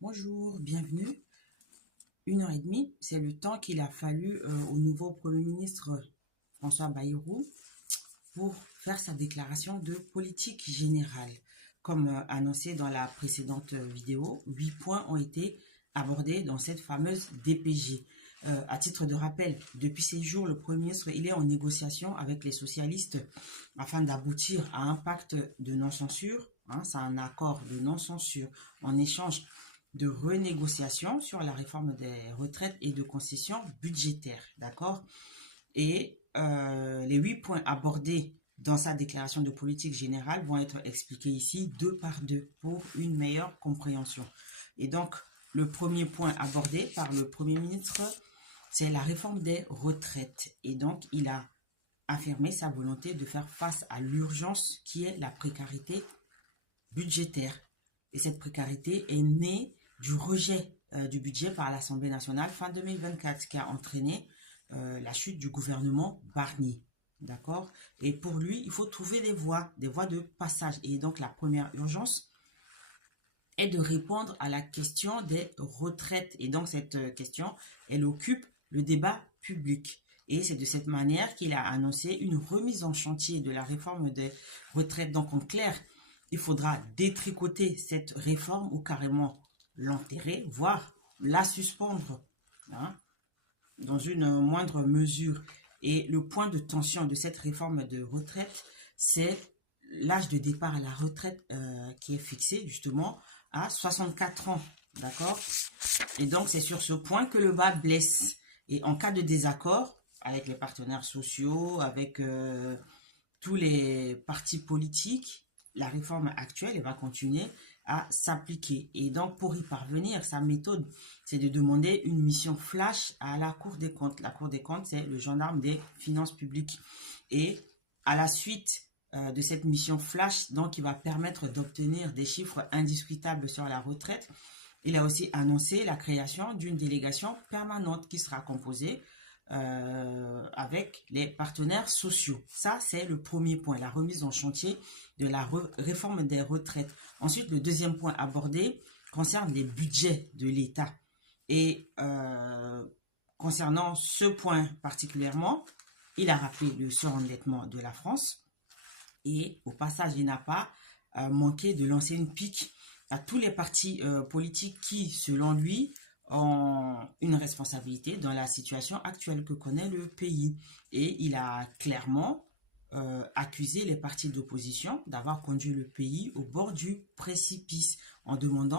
Bonjour, bienvenue. 1 heure et demie, c'est le temps qu'il a fallu au nouveau Premier ministre François Bayrou pour faire sa déclaration de politique générale. Comme annoncé dans la précédente vidéo, 8 points ont été abordés dans cette fameuse DPG. À titre de rappel, depuis ces jours, le Premier ministre il est en négociation avec les socialistes afin d'aboutir à un pacte de non-censure. C'est un accord de non-censure en échange de renégociation sur la réforme des retraites et de concessions budgétaires. D'accord? Et les 8 points abordés dans sa déclaration de politique générale vont être expliqués ici deux par deux pour une meilleure compréhension. Et donc, le premier point abordé par le Premier ministre, c'est la réforme des retraites. Et donc, il a affirmé sa volonté de faire face à l'urgence qui est la précarité budgétaire. Et cette précarité est née du rejet du budget par l'Assemblée nationale fin 2024, qui a entraîné la chute du gouvernement Barnier. D'accord? Et pour lui, il faut trouver des voies de passage. Et donc, la première urgence est de répondre à la question des retraites. Et donc, cette question, elle occupe le débat public. Et c'est de cette manière qu'il a annoncé une remise en chantier de la réforme des retraites. Donc, en clair, il faudra détricoter cette réforme ou carrément l'enterrer, voire la suspendre, hein, dans une moindre mesure. Et le point de tension de cette réforme de retraite, c'est l'âge de départ à la retraite qui est fixé justement à 64 ans. D'accord? Et donc, c'est sur ce point que le bas blesse. Et en cas de désaccord avec les partenaires sociaux, avec tous les partis politiques, la réforme actuelle elle va continuer à s'appliquer. Et donc, pour y parvenir, sa méthode, c'est de demander une mission flash à la Cour des comptes. La Cour des comptes, c'est le gendarme des finances publiques. Et à la suite de cette mission flash, donc, qui va permettre d'obtenir des chiffres indiscutables sur la retraite, il a aussi annoncé la création d'une délégation permanente qui sera composée avec les partenaires sociaux. Ça, c'est le premier point, la remise en chantier de la réforme des retraites. Ensuite, le deuxième point abordé concerne les budgets de l'État. Et concernant ce point particulièrement, il a rappelé le surendettement de la France. Et au passage, il n'a pas manqué de lancer une pique à tous les partis politiques qui, selon lui, ont une responsabilité dans la situation actuelle que connaît le pays. Et il a clairement accusé les partis d'opposition d'avoir conduit le pays au bord du précipice en demandant